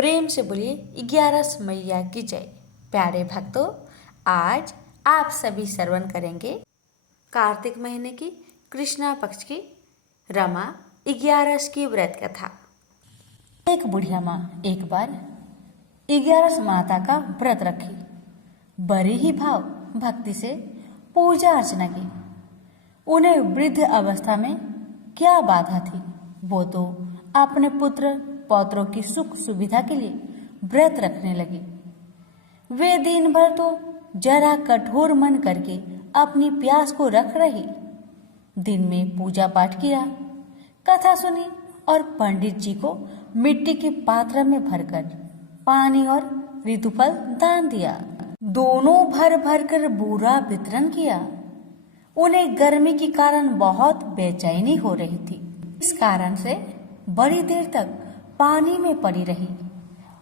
प्रेम से बोलिए 11 मैया की जय। प्यारे भक्तों, आज आप सभी श्रवण करेंगे कार्तिक महीने की कृष्णा पक्ष की रमा 11 की व्रत कथा। एक बुढ़िया माँ एक बार 11 माता का व्रत रखी। बड़ी ही भाव भक्ति से पूजा अर्चना की। उन्हें वृद्ध अवस्था में क्या बाधा थी, वो तो अपने पुत्र पौत्रों की सुख सुविधा के लिए व्रत रखने लगी। वे दिन भर तो जरा कठोर मन करके अपनी प्यास को रख रही। दिन में पूजा पाठ किया, कथा सुनी और पंडित जी को मिट्टी के पात्र में भरकर पानी और ऋतुफल दान दिया। दोनों भर भर कर बूरा वितरण किया। उन्हें गर्मी के कारण बहुत बेचैनी हो रही थी। इस कारण से बड़ी देर तक पानी में पड़ी रही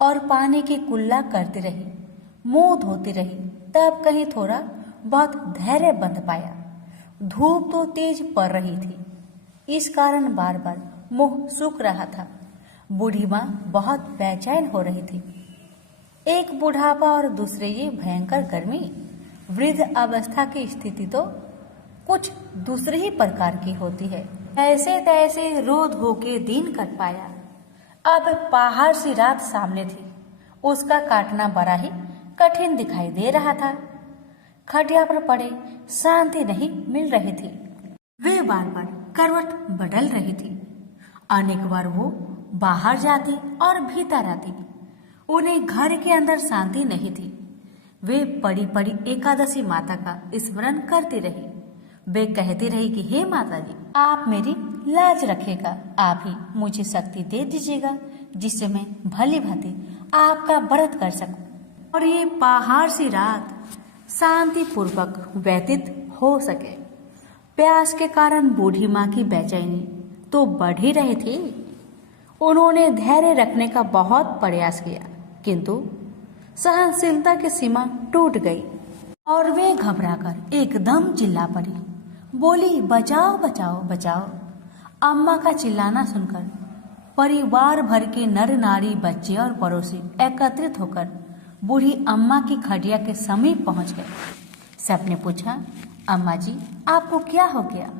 और पानी की कुल्ला करती रही, मुंह धोती रही। तब कहीं थोड़ा बहुत धैर्य बंध पाया। धूप तो तेज पड़ रही थी, इस कारण बार बार मुंह सूख रहा था। बूढ़ी माँ बहुत बेचैन हो रही थी। एक बुढ़ापा और दूसरे ये भयंकर गर्मी। वृद्ध अवस्था की स्थिति तो कुछ दूसरे ही प्रकार की होती है। ऐसे तैसे रो धो के दिन कट पाया। अब पहाड़ सी रात सामने थी, उसका काटना बड़ा ही कठिन दिखाई दे रहा था। खटिया पर पड़े शांति नहीं मिल रही थी। वे बार बार करवट बदल रही थी। अनेक बार वो बाहर जाती और भीतर आती। उन्हें घर के अंदर शांति नहीं थी। वे पड़ी पड़ी एकादशी माता का स्मरण करती रही। वे कहती रही कि हे माता जी, आप मेरी लाज रखेगा, आप ही मुझे शक्ति दे दीजिएगा जिससे मैं भली भांति आपका व्रत कर सकूं और ये पहाड़ सी रात शांति पूर्वक व्यतीत हो सके। प्यास के कारण बूढ़ी माँ की बेचैनी तो बढ़ ही रही थी। उन्होंने धैर्य रखने का बहुत प्रयास किया, किंतु सहनशीलता की सीमा टूट गई और वे घबराकर एकदम चिल्ला पड़ी। बोली, बचाओ बचाओ बचाओ। अम्मा का चिल्लाना सुनकर परिवार भर के नर नारी, बच्चे और पड़ोसी एकत्रित होकर बूढ़ी अम्मा की खटिया के समीप पहुंच गए। सबने पूछा, अम्मा जी, आपको क्या हो गया?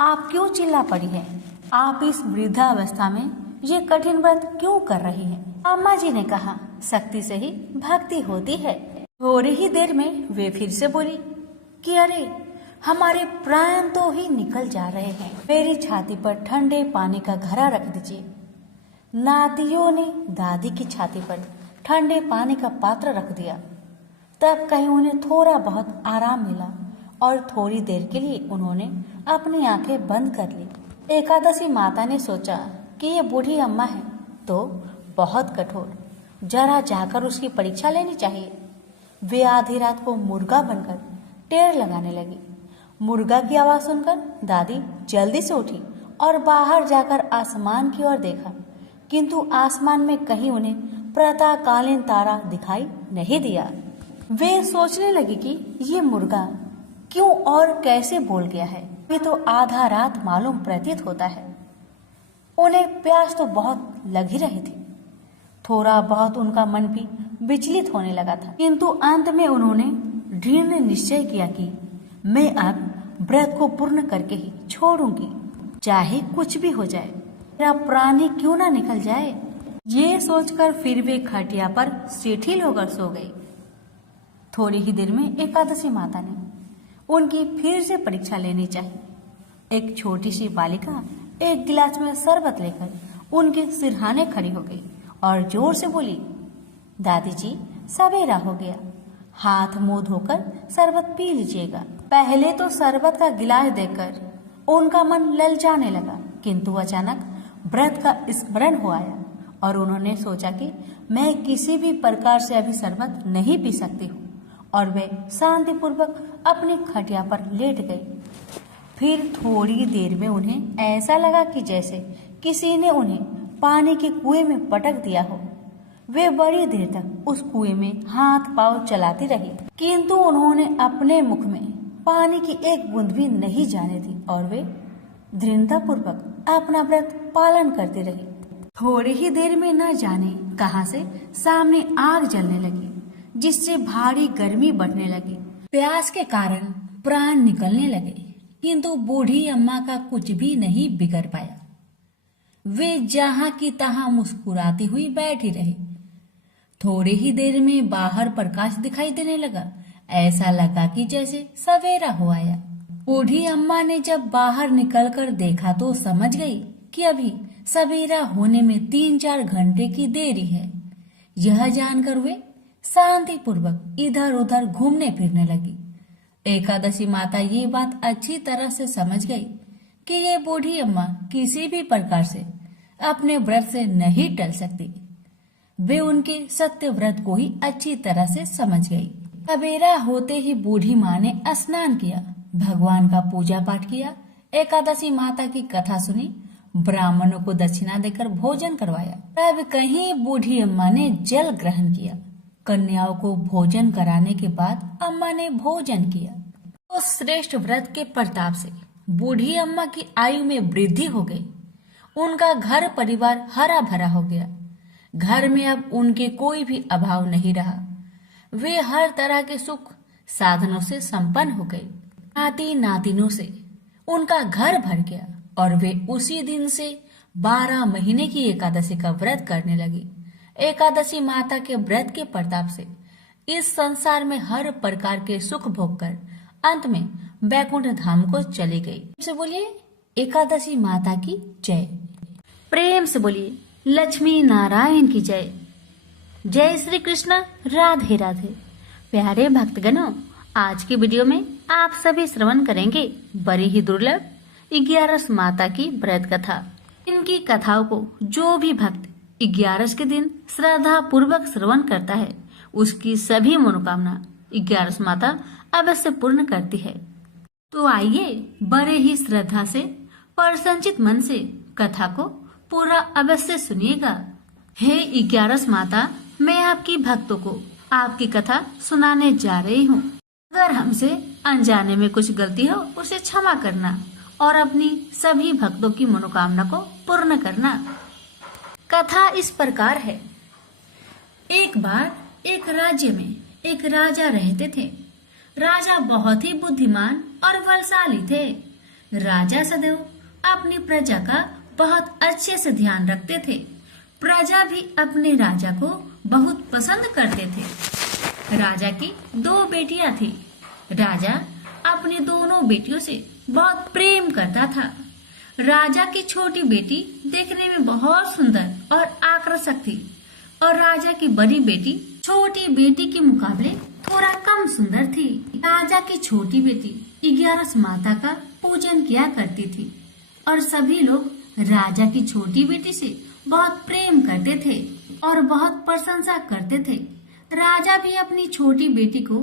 आप क्यों चिल्ला पड़ी हैं? आप इस वृद्धावस्था में ये कठिन व्रत क्यों कर रही हैं? अम्मा जी ने कहा, शक्ति से ही भक्ति होती है। थोड़ी ही देर में वे फिर से बोली कि अरे, हमारे प्राण तो ही निकल जा रहे हैं। मेरी छाती पर ठंडे पानी का घड़ा रख दीजिए। नातियों ने दादी की छाती पर ठंडे पानी का पात्र रख दिया। तब कहीं उन्हें थोड़ा बहुत आराम मिला और थोड़ी देर के लिए उन्होंने अपनी आंखें बंद कर ली। एकादशी माता ने सोचा कि ये बूढ़ी अम्मा है तो बहुत कठोर, जरा जाकर उसकी परीक्षा लेनी चाहिए। वे आधी रात को मुर्गा बनकर टेर लगाने लगी। मुर्गा की आवाज सुनकर दादी जल्दी से उठी और बाहर जाकर आसमान की ओर देखा, किंतु आसमान में कहीं उन्हें प्रातःकालीन तारा दिखाई नहीं दिया। वे सोचने लगी कि ये मुर्गा क्यों और कैसे बोल गया है। वे तो आधा रात मालूम प्रतीत होता है। उन्हें प्यास तो बहुत लग ही रही थी। थोड़ा बहुत उनका मन भी विचलित होने लगा था, किंतु अंत में उन्होंने दृढ़ निश्चय किया कि मैं अब व्रत को पूर्ण करके ही छोड़ूंगी, चाहे कुछ भी हो जाए, मेरा प्राण ही क्यों ना निकल जाए। ये सोचकर फिर वे खटिया पर शिथिल होकर सो गई। थोड़ी ही देर में एकादशी माता ने उनकी फिर से परीक्षा लेनी चाहिए। एक छोटी सी बालिका एक गिलास में शरबत लेकर उनके सिरहाने खड़ी हो गई और जोर से बोली, दादी जी, सवेरा हो गया, हाथ मुंह धोकर शरबत पी लीजिएगा। पहले तो शरबत का गिलास देखकर उनका मन ललचाने लगा, किंतु अचानक व्रत का स्मरण हो आया और उन्होंने सोचा कि मैं किसी भी प्रकार से अभी शरबत नहीं पी सकती हूँ और वे शांतिपूर्वक अपनी खटिया पर लेट गई। फिर थोड़ी देर में उन्हें ऐसा लगा कि जैसे किसी ने उन्हें पानी के कुएं में पटक दिया हो। वे बड़ी देर तक उस कुएं में हाथ पांव चलाती रही, किंतु उन्होंने अपने मुख में पानी की एक बूंद भी नहीं जाने दी और वे दृढ़तापूर्वक अपना व्रत पालन करती रही। थोड़ी ही देर में न जाने कहां से सामने आग जलने लगी, जिससे भारी गर्मी बढ़ने लगी। प्यास के कारण प्राण निकलने लगे, किंतु बूढ़ी अम्मा का कुछ भी नहीं बिगड़ पाया। वे जहां की तहां मुस्कुराती हुई बैठी रही। थोड़ी ही देर में बाहर प्रकाश दिखाई देने लगा। ऐसा लगा कि जैसे सवेरा हो आया। बूढ़ी अम्मा ने जब बाहर निकलकर देखा तो समझ गई कि अभी सवेरा होने में 3-4 घंटे की देरी है। यह जानकर वे शांति पूर्वक इधर उधर घूमने फिरने लगी। एकादशी माता ये बात अच्छी तरह से समझ गई कि ये बूढ़ी अम्मा किसी भी प्रकार से अपने व्रत से नहीं टल सकती। वे उनके सत्य व्रत को ही अच्छी तरह से समझ गई। सवेरा होते ही बूढ़ी माँ ने स्नान किया, भगवान का पूजा पाठ किया, एकादशी माता की कथा सुनी, ब्राह्मणों को दक्षिणा देकर भोजन करवाया। तब कहीं बूढ़ी अम्मा ने जल ग्रहण किया। कन्याओं को भोजन कराने के बाद अम्मा ने भोजन किया। तो श्रेष्ठ व्रत के प्रताप से बूढ़ी अम्मा की आयु में वृद्धि हो गई। उनका घर परिवार हरा भरा हो गया। घर में अब उनके कोई भी अभाव नहीं रहा। वे हर तरह के सुख साधनों से संपन्न हो गई। नाती नातिनों से उनका घर भर गया और वे उसी दिन से 12 महीने की एकादशी का व्रत करने लगी। एकादशी माता के व्रत के प्रताप से इस संसार में हर प्रकार के सुख भोग कर अंत में बैकुंठ धाम को चली गई। से बोलिए एकादशी माता की जय। प्रेम से बोलिए लक्ष्मी नारायण की जय। जय श्री कृष्ण, राधे राधे। प्यारे भक्तगणों, आज की वीडियो में आप सभी श्रवण करेंगे बड़ी ही दुर्लभ 11 माता की व्रत कथा। इनकी कथाओं को जो भी भक्त 11 के दिन श्रद्धा पूर्वक श्रवण करता है, उसकी सभी मनोकामना 11 माता अवश्य पूर्ण करती है। तो आइए बड़े ही श्रद्धा से प्रसन्नचित मन से कथा को पूरा अवश्य सुनिएगा। हे 11 माता, मैं आपकी भक्तों को आपकी कथा सुनाने जा रही हूँ। अगर हमसे अनजाने में कुछ गलती हो उसे क्षमा करना और अपनी सभी भक्तों की मनोकामना को पूर्ण करना। कथा इस प्रकार है। एक बार एक राज्य में एक राजा रहते थे। राजा बहुत ही बुद्धिमान और बलशाली थे। राजा सदैव अपनी प्रजा का बहुत अच्छे से ध्यान रखते थे। प्रजा भी अपने राजा को बहुत पसंद करते थे। राजा की 2 बेटियां थी। राजा अपनी दोनों बेटियों से बहुत प्रेम करता था। राजा की छोटी बेटी देखने में बहुत सुंदर और आकर्षक थी और राजा की बड़ी बेटी छोटी बेटी के मुकाबले थोड़ा कम सुंदर थी। राजा की छोटी बेटी 11 माता का पूजन किया करती थी और सभी लोग राजा की छोटी बेटी से बहुत प्रेम करते थे और बहुत प्रशंसा करते थे। राजा भी अपनी छोटी बेटी को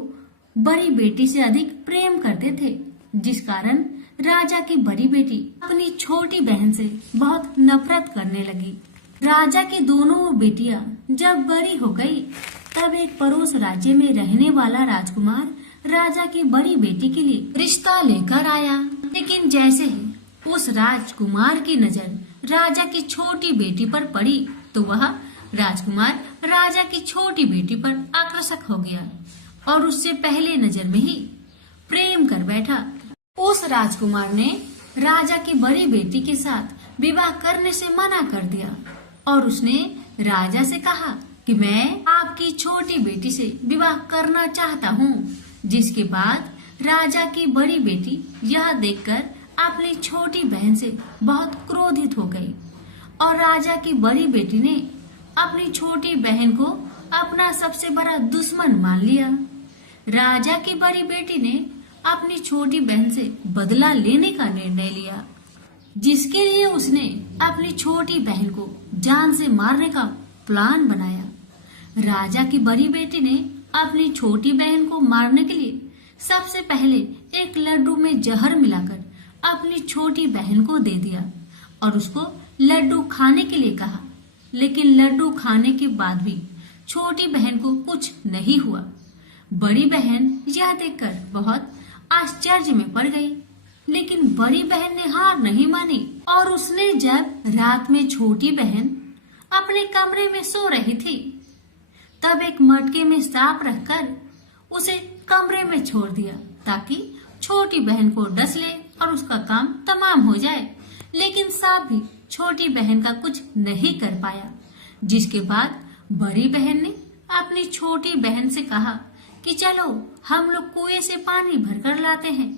बड़ी बेटी से अधिक प्रेम करते थे, जिस कारण राजा की बड़ी बेटी अपनी छोटी बहन से बहुत नफरत करने लगी। राजा की दोनों बेटियां जब बड़ी हो गई, तब एक पड़ोस राज्य में रहने वाला राजकुमार राजा की बड़ी बेटी के लिए रिश्ता लेकर आया। लेकिन जैसे ही उस राजकुमार की नजर राजा की छोटी बेटी पर पड़ी, तो वह राजकुमार राजा की छोटी बेटी पर आकर्षक हो गया और उससे पहले नजर में ही प्रेम कर बैठा। उस राजकुमार ने राजा की बड़ी बेटी के साथ विवाह करने से मना कर दिया और उसने राजा से कहा कि मैं आपकी छोटी बेटी से विवाह करना चाहता हूँ। जिसके बाद राजा की बड़ी बेटी यह देखकर अपनी छोटी बहन से बहुत क्रोधित हो गई और राजा की बड़ी बेटी ने अपनी छोटी बहन को अपना सबसे बड़ा दुश्मन मान लिया। राजा की बड़ी बेटी ने अपनी छोटी बहन से बदला लेने का निर्णय लिया, जिसके लिए उसने अपनी छोटी बहन को जान से मारने का प्लान बनाया। राजा की बड़ी बेटी ने अपनी छोटी बहन को मारने के लिए सबसे पहले एक लड्डू में जहर मिलाकर अपनी छोटी बहन को दे दिया और उसको लड्डू खाने के लिए कहा। लेकिन लड्डू खाने के बाद भी छोटी बहन को कुछ नहीं हुआ। बड़ी बहन यह देखकर बहुत आश्चर्य में पड़ गई, लेकिन बड़ी बहन ने हार नहीं मानी और उसने जब रात में छोटी बहन अपने कमरे में सो रही थी। तब एक मटके में सांप रखकर उसे कमरे में छोड़ दिया ताकि छोटी बहन को डस ले और उसका काम तमाम हो जाए। लेकिन सांप भी छोटी बहन का कुछ नहीं कर पाया, जिसके बाद बड़ी बहन ने अपनी छोटी बहन से कहा कि चलो हम लोग कुएं से पानी भरकर लाते हैं,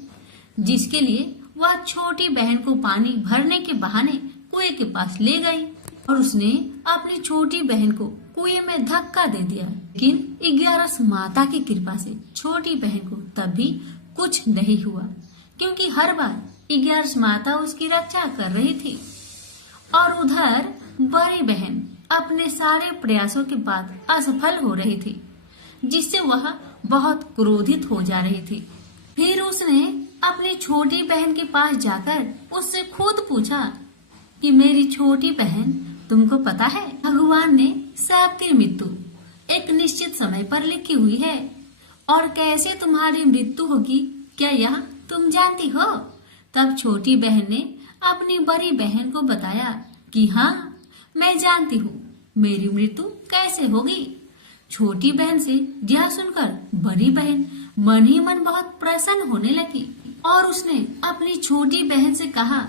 जिसके लिए वह छोटी बहन को पानी भरने के बहाने कुएं के पास ले गई और उसने अपनी छोटी बहन को कुएं में धक्का दे दिया। लेकिन 11 माता की कृपा से छोटी बहन को तब भी कुछ नहीं हुआ, क्योंकि हर बार 11 माता उसकी रक्षा कर रही थी। और उधर बड़ी बहन अपने सारे प्रयासों के बाद असफल हो रही थी, जिससे वह बहुत क्रोधित हो जा रही थी। फिर उसने अपनी छोटी बहन के पास जाकर उससे खुद पूछा कि मेरी छोटी बहन, तुमको पता है भगवान ने सबकी मृत्यु एक निश्चित समय पर लिखी हुई है, और कैसे तुम्हारी मृत्यु होगी क्या यह तुम जानती हो? तब छोटी बहन ने अपनी बड़ी बहन को बताया कि हाँ, मैं जानती हूँ मेरी मृत्यु कैसे होगी। छोटी बहन से यह सुनकर बड़ी बहन मन ही मन बहुत प्रसन्न होने लगी और उसने अपनी छोटी बहन से कहा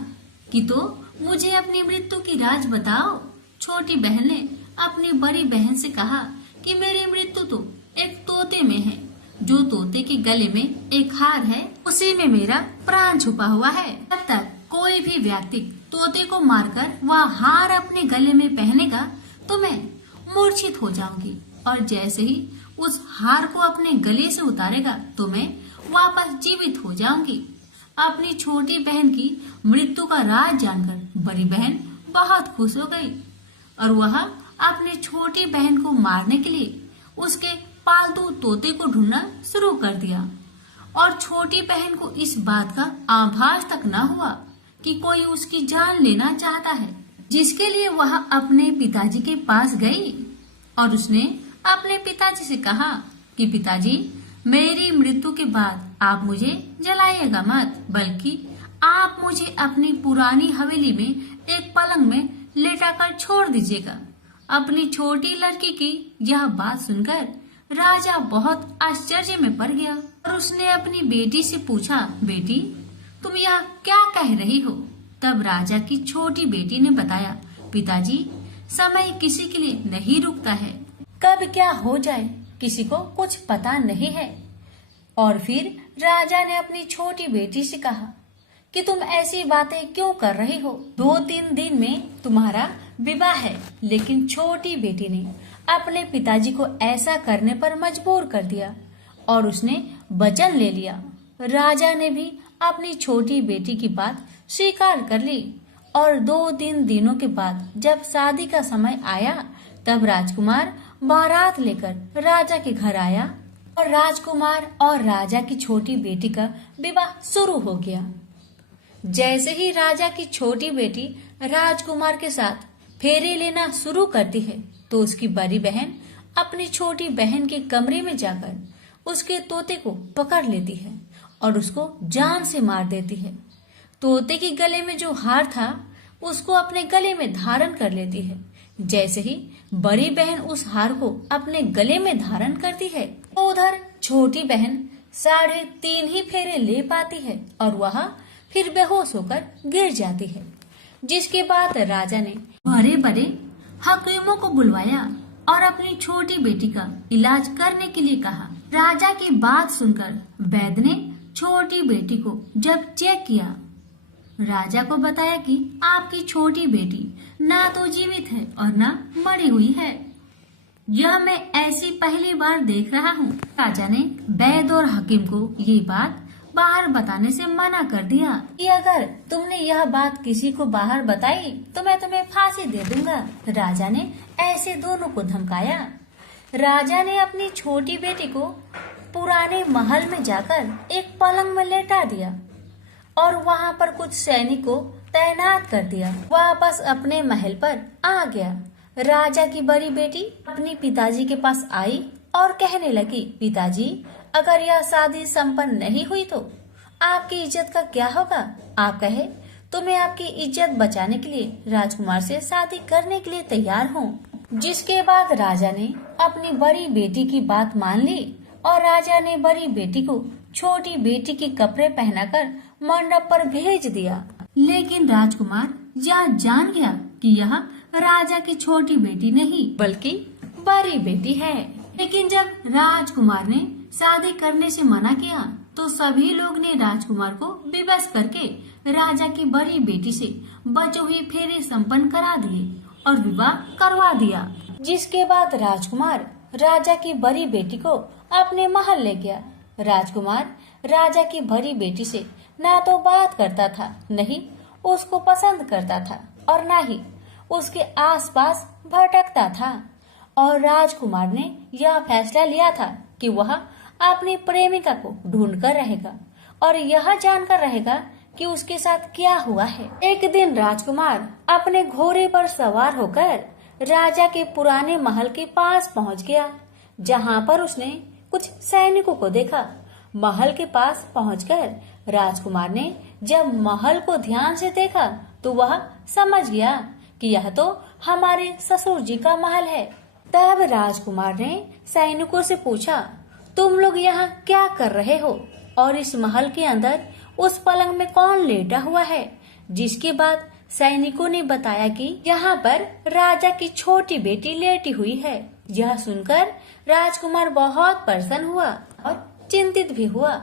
कि तो मुझे अपनी मृत्यु की राज बताओ। छोटी बहन ने अपनी बड़ी बहन से कहा कि मेरी मृत्यु तो एक तोते में है, जो तोते के गले में एक हार है, उसी में मेरा प्राण छुपा हुआ है। जब तक कोई भी व्यक्ति तोते को मारकर वह हार अपने गले में पहनेगा तो मैं मूर्छित हो जाऊंगी, और जैसे ही उस हार को अपने गले से उतारेगा तो मैं वापस जीवित हो जाऊंगी। अपनी छोटी बहन की मृत्यु का राज जानकर बड़ी बहन बहुत खुश हो गई और वह अपनी छोटी बहन को मारने के लिए उसके पालतू तोते को ढूंढना शुरू कर दिया। और छोटी बहन को इस बात का आभास तक न हुआ कि कोई उसकी जान लेना चाहता है, जिसके लिए वह अपने पिताजी के पास गई और उसने अपने पिताजी से कहा कि पिताजी, मेरी मृत्यु के बाद आप मुझे जलाइएगा मत, बल्कि आप मुझे अपनी पुरानी हवेली में एक पलंग में लेटाकर छोड़ दीजिएगा। अपनी छोटी लड़की की यह बात सुनकर राजा बहुत आश्चर्य में पड़ गया और उसने अपनी बेटी से पूछा, बेटी, तुम यह क्या कह रही हो? तब राजा की छोटी बेटी ने बताया, पिताजी, समय किसी के लिए नहीं रुकता है, कब क्या हो जाए किसी को कुछ पता नहीं है। और फिर राजा ने अपनी छोटी बेटी से कहा कि तुम ऐसी बातें क्यों कर रही हो? 2-3 दिन में तुम्हारा विवाह है। लेकिन छोटी बेटी ने अपने पिताजी को ऐसा करने पर मजबूर कर दिया और उसने वचन ले लिया। राजा ने भी अपनी छोटी बेटी की बात स्वीकार कर ली और 2-3 दिनों के बाद जब शादी का समय आया तब राजकुमार बारात लेकर राजा के घर आया और राजकुमार और राजा की छोटी बेटी का विवाह शुरू हो गया। जैसे ही राजा की छोटी बेटी राजकुमार के साथ फेरे लेना शुरू करती है तो उसकी बड़ी बहन अपनी छोटी बहन के कमरे में जाकर उसके तोते को पकड़ लेती है और उसको जान से मार देती है। तोते के गले में जो हार था उसको अपने गले में धारण कर लेती है। जैसे ही बड़ी बहन उस हार को अपने गले में धारण करती है तो उधर छोटी बहन 3.5 ही फेरे ले पाती है और वह फिर बेहोश होकर गिर जाती है। जिसके बाद राजा ने बड़े बड़े हकीमों को बुलवाया और अपनी छोटी बेटी का इलाज करने के लिए कहा। राजा की बात सुनकर वैद्य ने छोटी बेटी को जब चेक किया, राजा को बताया कि आपकी छोटी बेटी ना तो जीवित है और ना मरी हुई है। यह मैं ऐसी पहली बार देख रहा हूँ। राजा ने वैद्य और हकीम को ये बात बाहर बताने से मना कर दिया कि अगर तुमने यह बात किसी को बाहर बताई तो मैं तुम्हें फांसी दे दूंगा। राजा ने ऐसे दोनों को धमकाया। राजा ने अपनी छोटी बेटी को पुराने महल में जाकर एक पलंग में लेटा दिया और वहां पर कुछ सैनिक को तैनात कर दिया। वापस अपने महल पर आ गया। राजा की बड़ी बेटी अपने पिताजी के पास आई और कहने लगी, पिताजी, अगर यह शादी संपन्न नहीं हुई तो आपकी इज्जत का क्या होगा? आप कहे तो मैं आपकी इज्जत बचाने के लिए राजकुमार से शादी करने के लिए तैयार हूँ। जिसके बाद राजा ने अपनी बड़ी बेटी की बात मान ली और राजा ने बड़ी बेटी को छोटी बेटी के कपड़े पहनाकर मंडप पर भेज दिया। लेकिन राजकुमार यह जान गया कि यह राजा की छोटी बेटी नहीं बल्कि बड़ी बेटी है। लेकिन जब राजकुमार ने शादी करने से मना किया तो सभी लोग ने राजकुमार को विवश करके राजा की बड़ी बेटी से बचे हुए फेरे संपन्न करा दिए और विवाह करवा दिया। जिसके बाद राजकुमार राजा की बड़ी बेटी को अपने महल ले गया। राजकुमार राजा की बड़ी बेटी से ना तो बात करता था, नहीं उसको पसंद करता था और ना ही उसके आसपास भटकता था। और राजकुमार ने यह फैसला लिया था कि वह अपनी प्रेमिका को ढूंढ कर रहेगा और यह जानकर रहेगा कि उसके साथ क्या हुआ है। एक दिन राजकुमार अपने घोड़े पर सवार होकर राजा के पुराने महल के पास पहुंच गया, जहां पर उसने कुछ सैनिकों को देखा। महल के पास पहुंचकर राजकुमार ने जब महल को ध्यान से देखा तो वह समझ गया कि यह तो हमारे ससुर जी का महल है। तब राजकुमार ने सैनिकों से पूछा, तुम लोग यहाँ क्या कर रहे हो और इस महल के अंदर उस पलंग में कौन लेटा हुआ है? जिसके बाद सैनिकों ने बताया कि यहाँ पर राजा की छोटी बेटी लेटी हुई है। यह सुनकर राजकुमार बहुत प्रसन्न हुआ और चिंतित भी हुआ।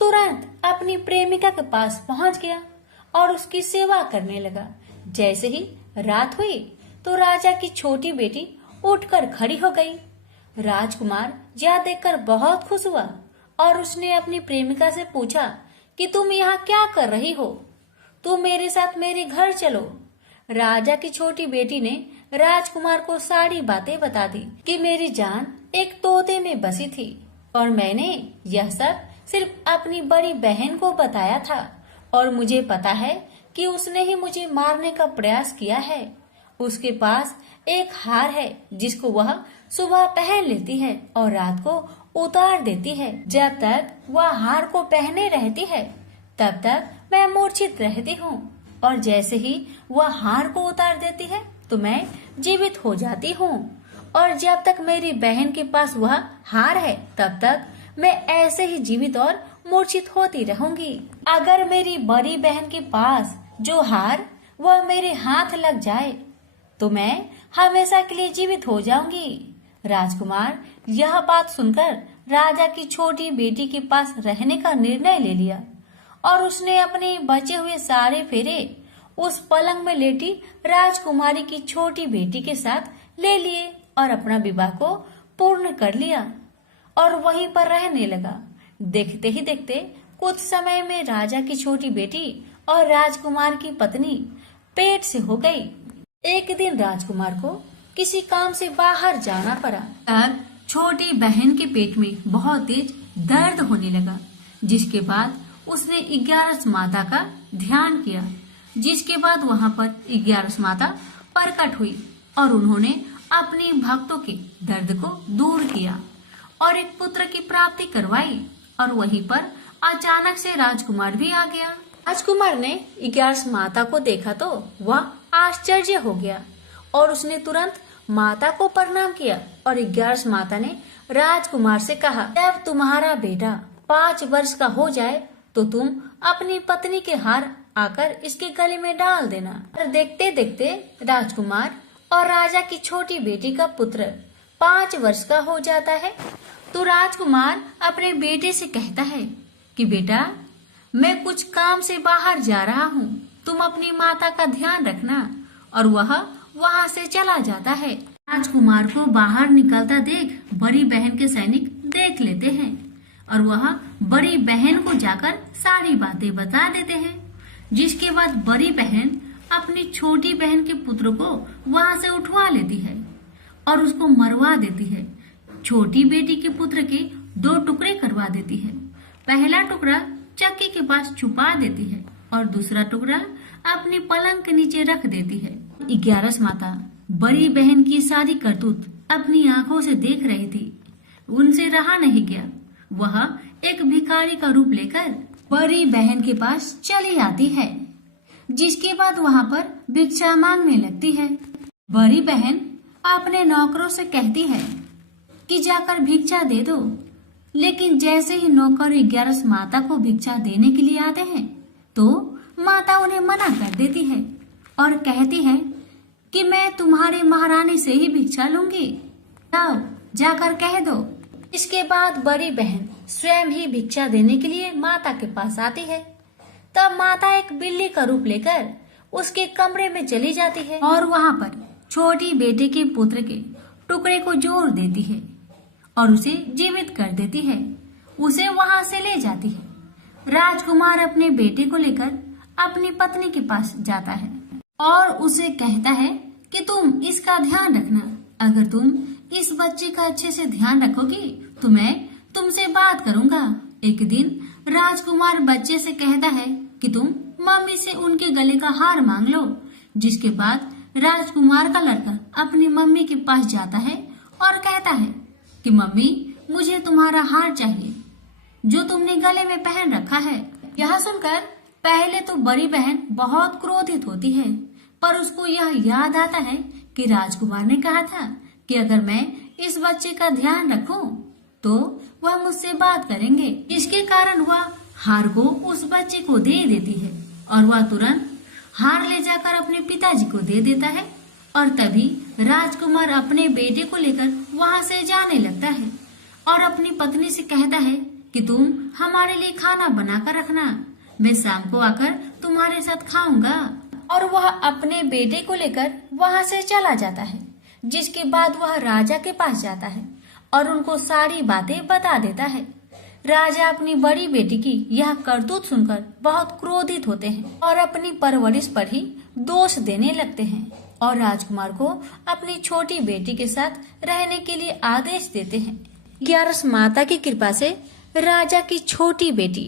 तुरंत अपनी प्रेमिका के पास पहुँच गया और उसकी सेवा करने लगा। जैसे ही रात हुई तो राजा की छोटी बेटी उठकर खड़ी हो गई। राजकुमार यह देखकर बहुत खुश हुआ और उसने अपनी प्रेमिका से पूछा कि तुम यहाँ क्या कर रही हो? तुम मेरे साथ मेरे घर चलो। राजा की छोटी बेटी ने राजकुमार को सारी बातें बता दी कि मेरी जान एक तोते में बसी थी और मैंने यह सब सिर्फ अपनी बड़ी बहन को बताया था और मुझे पता है कि उसने ही मुझे मारने का प्रयास किया है। उसके पास एक हार है जिसको वह सुबह पहन लेती है और रात को उतार देती है। जब तक वह हार को पहने रहती है तब तक मैं मूर्छित रहती हूँ और जैसे ही वह हार को उतार देती है तो मैं जीवित हो जाती हूँ। और जब तक मेरी बहन के पास वह हार है तब तक मैं ऐसे ही जीवित और मूर्छित होती रहूंगी। अगर मेरी बड़ी बहन के पास जो हार वह मेरे हाथ लग जाए तो मैं हमेशा के लिए जीवित हो जाऊंगी। राजकुमार यह बात सुनकर राजा की छोटी बेटी के पास रहने का निर्णय ले लिया और उसने अपने बचे हुए सारे फेरे उस पलंग में लेटी राजकुमारी की छोटी बेटी के साथ ले लिए और अपना विवाह को पूर्ण कर लिया और वहीं पर रहने लगा। देखते ही देखते कुछ समय में राजा की छोटी बेटी और राजकुमार की पत्नी पेट से हो गई। एक दिन राजकुमार को किसी काम से बाहर जाना पड़ा। तब छोटी बहन के पेट में बहुत तेज दर्द होने लगा, जिसके बाद उसने 11 माता का ध्यान किया। जिसके बाद वहां पर 11 माता प्रकट हुई और उन्होंने अपने भक्तों के दर्द को दूर किया और एक पुत्र की प्राप्ति करवाई। और वहीं पर अचानक से राजकुमार भी आ गया। राजकुमार ने 11 माता को देखा तो वह आश्चर्य हो गया और उसने तुरंत माता को प्रणाम किया और 11 माता ने राजकुमार से कहा, जब तुम्हारा बेटा 5 वर्ष का हो जाए तो तुम अपनी पत्नी के हार आकर इसके गले में डाल देना। और देखते देखते राजकुमार और राजा की छोटी बेटी का पुत्र 5 वर्ष का हो जाता है। तो राजकुमार अपने बेटे से कहता है कि बेटा, मैं कुछ काम से बाहर जा रहा हूँ, तुम अपनी माता का ध्यान रखना। और वह वहाँ से चला जाता है। राजकुमार को बाहर निकलता देख बड़ी बहन के सैनिक देख लेते हैं और वह बड़ी बहन को जाकर सारी बातें बता देते हैं। जिसके बाद बड़ी बहन अपनी छोटी बहन के पुत्र को वहाँ से उठवा लेती है और उसको मरवा देती है। छोटी बेटी के पुत्र के 2 टुकड़े करवा देती है। पहला टुकड़ा चक्की के पास छुपा देती है और दूसरा टुकड़ा अपनी पलंग के नीचे रख देती है। 11 माता बड़ी बहन की सारी करतूत अपनी आंखों से देख रही थी। उनसे रहा नहीं गया। वह एक भिखारी का रूप लेकर बड़ी बहन के पास चली आती है। जिसके बाद वहाँ पर भिक्षा मांगने लगती है। बड़ी बहन अपने नौकरों से कहती है कि जाकर भिक्षा दे दो, लेकिन जैसे ही नौकर 11 माता को भिक्षा देने के लिए आते हैं तो माता उन्हें मना कर देती है और कहती है कि मैं तुम्हारे महारानी से ही भिक्षा लूंगी, जाओ जाकर कह दो। इसके बाद बड़ी बहन स्वयं ही भिक्षा देने के लिए माता के पास आती है। तब माता एक बिल्ली का रूप लेकर उसके कमरे में चली जाती है और वहाँ पर छोटी बेटे के पुत्र के टुकड़े को जोड़ देती है और उसे जीवित कर देती है। उसे वहाँ से ले जाती है। राजकुमार अपने बेटे को लेकर अपनी पत्नी के पास जाता है और उसे कहता है कि तुम इसका ध्यान रखना। अगर तुम इस बच्चे का अच्छे से ध्यान रखोगी तो मैं तुमसे बात करूंगा। एक दिन राजकुमार बच्चे से कहता है कि तुम मम्मी से उनके गले का हार मांग लो। जिसके बाद राजकुमार का लड़का अपनी मम्मी के पास जाता है और कहता है कि मम्मी, मुझे तुम्हारा हार चाहिए जो तुमने गले में पहन रखा है। यह सुनकर पहले तो बड़ी बहन बहुत क्रोधित होती है, पर उसको यह याद आता है कि राजकुमार ने कहा था कि अगर मैं इस बच्चे का ध्यान रखूं तो वह मुझसे बात करेंगे। इसके कारण वह हार को उस बच्चे को दे देती है और वह तुरंत हार ले जाकर अपने पिताजी को दे देता है और तभी राजकुमार अपने बेटे को लेकर वहाँ से जाने लगता है और अपनी पत्नी से कहता है कि तुम हमारे लिए खाना बनाकर रखना, मैं शाम को आकर तुम्हारे साथ खाऊंगा। और वह अपने बेटे को लेकर वहाँ से चला जाता है। जिसके बाद वह राजा के पास जाता है और उनको सारी बातें बता देता है। राजा अपनी बड़ी बेटी की यह करतूत सुनकर बहुत क्रोधित होते हैं और अपनी परवरिश पर ही दोष देने लगते हैं और राजकुमार को अपनी छोटी बेटी के साथ रहने के लिए आदेश देते हैं। 11 माता की कृपा से राजा की छोटी बेटी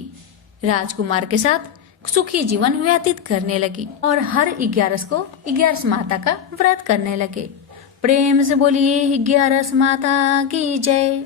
राजकुमार के साथ सुखी जीवन व्यतीत करने लगी और हर 11 को 11 माता का व्रत करने लगे। प्रेम से बोलिए 11 माता की जय।